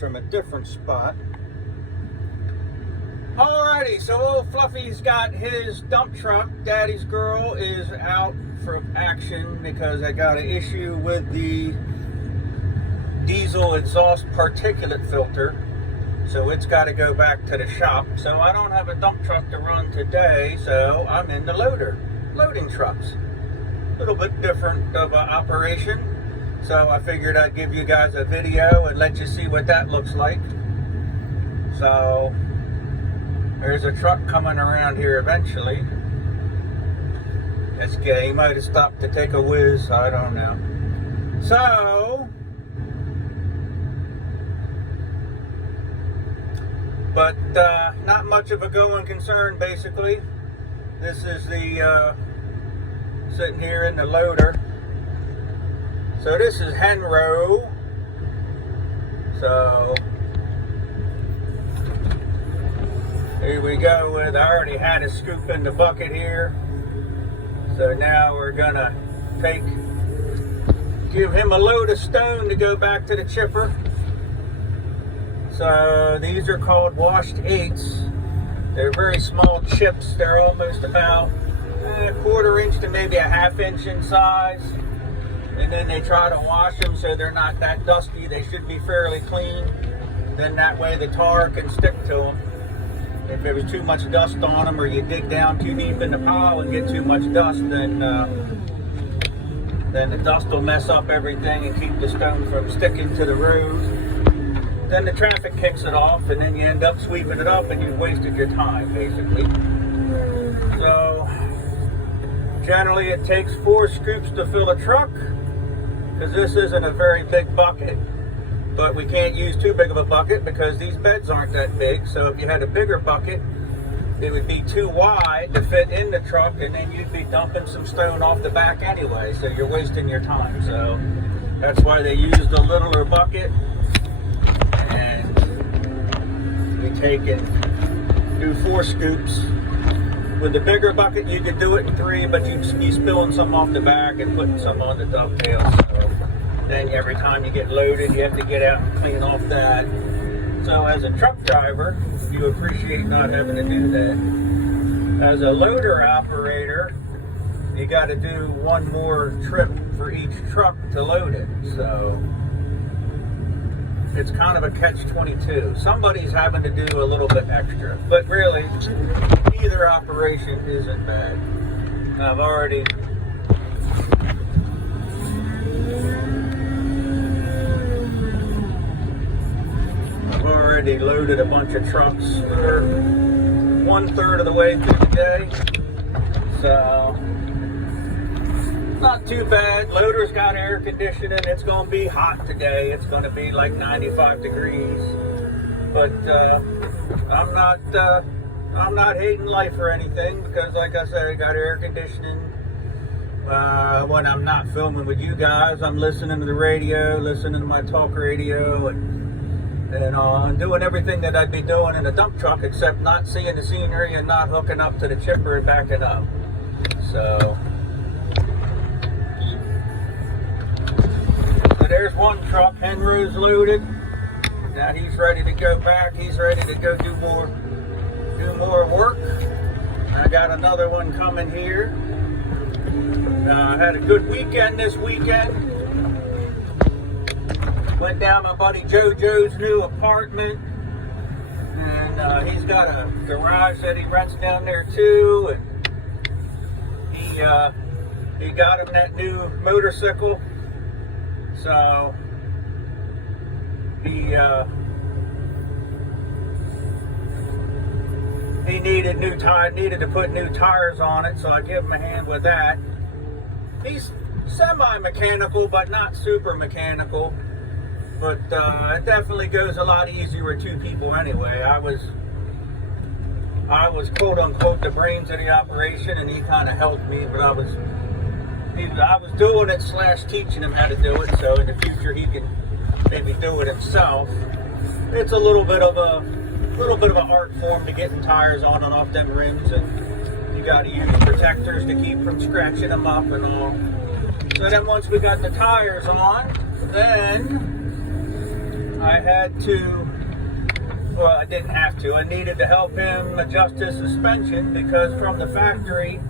from a different spot. Alrighty, so old Fluffy's got his dump truck. Daddy's girl is out for action because I got an issue with the diesel exhaust particulate filter. So it's got to go back to the shop. So I don't have a dump truck to run today, so I'm in the loading trucks. A little bit different of an operation. So I figured I'd give you guys a video and let you see what that looks like. So there's a truck coming around here eventually. That's gay. He might have stopped to take a whiz. I don't know. So, but not much of a going concern, basically. This is the sitting here in the loader. So this is Henro. So here we go with, I already had a scoop in the bucket here. So now we're gonna give him a load of stone to go back to the chipper. So these are called washed 8s. They're very small chips. They're almost about a 1/4 inch to maybe a 1/2 inch in size. And then they try to wash them so they're not that dusty. They should be fairly clean. Then that way the tar can stick to them. If there was too much dust on them, or you dig down too deep in the pile and get too much dust, then the dust will mess up everything and keep the stone from sticking to the road. Then the traffic kicks it off, and then you end up sweeping it up, and you've wasted your time, basically. So generally it takes 4 scoops to fill a truck, because this isn't a very big bucket. But we can't use too big of a bucket because these beds aren't that big. So if you had a bigger bucket, it would be too wide to fit in the truck, and then you'd be dumping some stone off the back anyway. So you're wasting your time. So that's why they use the littler bucket. And we take and do 4 scoops. With the bigger bucket, you could do it in 3, but you'd be spilling some off the back and putting some on the dovetail. So then every time you get loaded, you have to get out and clean off that. So as a truck driver, you appreciate not having to do that. As a loader operator, you got to do 1 more trip for each truck to load it. So it's kind of a catch-22. Somebody's having to do a little bit extra, but really, either operation isn't bad. I've already loaded a bunch of trucks. We're 1/3 of the way through the day, so not too bad. Loader's got air conditioning. It's going to be hot today. It's going to be like 95 degrees, but I'm not hating life or anything, because like I said, I got air conditioning. When I'm not filming with you guys, I'm listening to the radio, listening to my talk radio, and doing everything that I'd be doing in a dump truck, except not seeing the scenery and not hooking up to the chipper and backing up. So there's 1 truck. Henry's loaded. Now he's ready to go back. He's ready to go do more work. I got another one coming here. I had a good weekend this weekend. Went down my buddy JoJo's new apartment, and he's got a garage that he rents down there too, and he got him that new motorcycle. So he needed to put new tires on it, so I give him a hand with that. He's semi-mechanical, but not super mechanical. But it definitely goes a lot easier with 2 people anyway. I was quote unquote the brains of the operation, and he kind of helped me, but I was doing it / teaching him how to do it, so in the future he can maybe do it himself. It's a little bit of an art form to getting tires on and off them rims, and you got to use protectors to keep from scratching them up and all. So then once we got the tires on, then I had to, well, I didn't have to. I needed to help him adjust his suspension because from the factory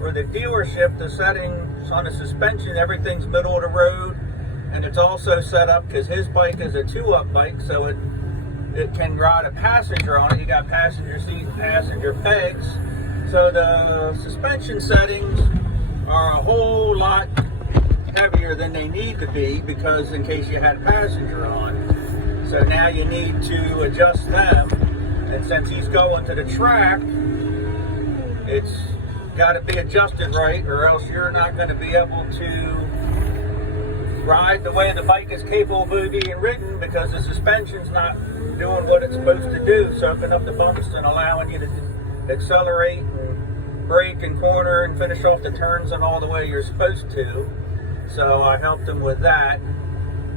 or the dealership, the settings on the suspension, everything's middle of the road, and it's also set up because his bike is a 2-up bike, so it can ride a passenger on it. You got passenger seat and passenger pegs, so the suspension settings are a whole lot heavier than they need to be because in case you had a passenger on. So now you need to adjust them, and since he's going to the track, it's got to be adjusted right, or else you're not going to be able to ride the way the bike is capable of being ridden because the suspension's not doing what it's supposed to do, soaking up the bumps and allowing you to accelerate and brake and corner and finish off the turns and all the way you're supposed to. So I helped him with that.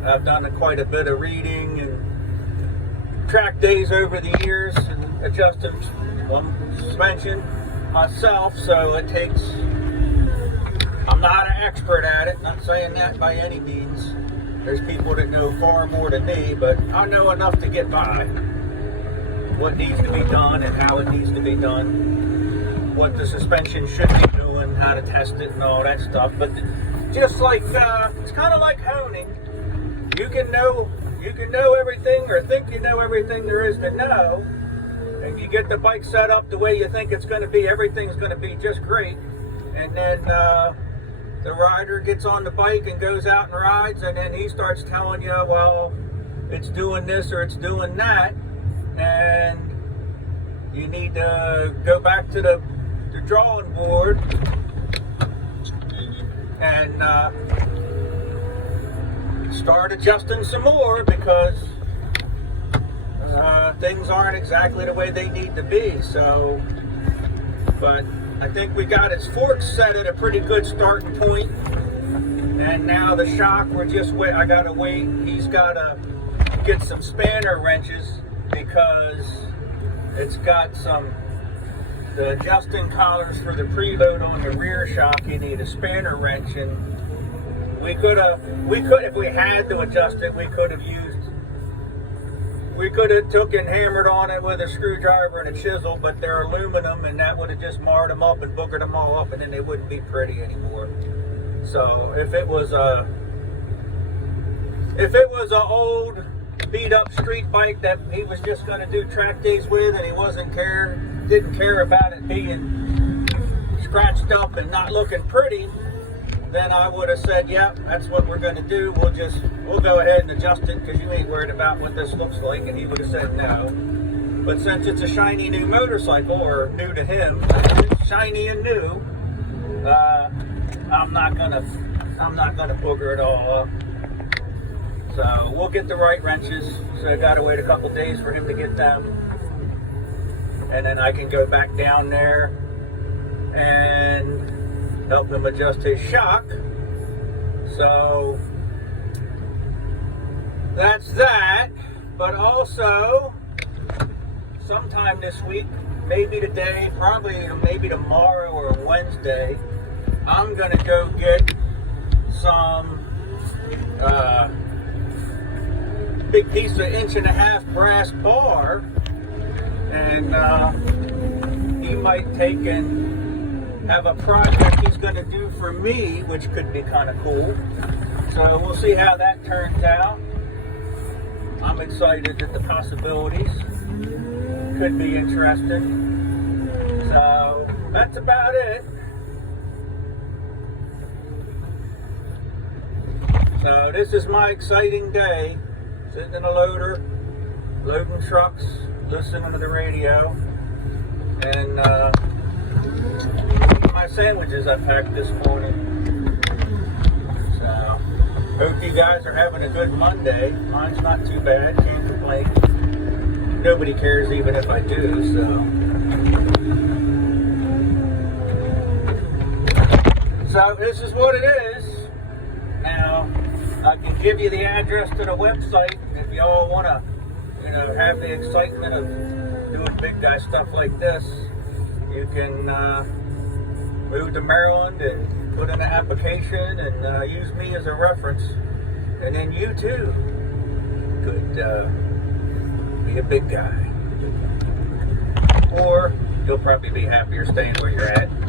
I've done quite a bit of reading and track days over the years and adjusted suspension myself, so it takes, I'm not an expert at it, not saying that by any means. There's people that know far more than me, but I know enough to get by. What needs to be done and how it needs to be done, what the suspension should be doing, how to test it and all that stuff. But just like, it's kind of like honing. You can know everything or think you know everything there is to know, and you get the bike set up the way you think it's going to be, everything's going to be just great. And then the rider gets on the bike and goes out and rides, and then he starts telling you, well, it's doing this or it's doing that, and you need to go back to the drawing board and start adjusting some more because things aren't exactly the way they need to be. So, but I think we got his forks set at a pretty good starting point, and now the shock, we're just wait. I gotta wait. He's gotta get some spanner wrenches because it's got the adjusting collars for the preload on the rear shock. You need a spanner wrench, and we could if we had to adjust it, we could have took and hammered on it with a screwdriver and a chisel, but they're aluminum, and that would have just marred them up and boogered them all up, and then they wouldn't be pretty anymore. So if it was a old beat up street bike that he was just going to do track days with, and he didn't care about it being scratched up and not looking pretty, then I would have said, yeah, that's what we're going to do. We'll go ahead and adjust it because you ain't worried about what this looks like. And he would have said no. But since it's a shiny new motorcycle, or new to him, it's shiny and new, I'm not gonna booger it all up. So we'll get the right wrenches. So I gotta wait a couple days for him to get them, and then I can go back down there and help him adjust his shock. So that's that. But also sometime this week, maybe today, probably maybe tomorrow or Wednesday, I'm gonna go get some big piece of 1.5-inch brass bar, and he might take and have a project he's going to do for me, which could be kind of cool. So we'll see how that turns out. I'm excited at the possibilities. Could be interesting. So that's about it. So this is my exciting day. Sitting in a loader, loading trucks, listening to the radio, and my sandwiches I packed this morning. So hope you guys are having a good Monday. Mine's not too bad, can't complain. Nobody cares even if I do, so this is what it is. Now I can give you the address to the website if y'all want to, have the excitement of doing big guy stuff like this. You can move to Maryland and put in an application and use me as a reference. And then you too could be a big guy. Or you'll probably be happier staying where you're at.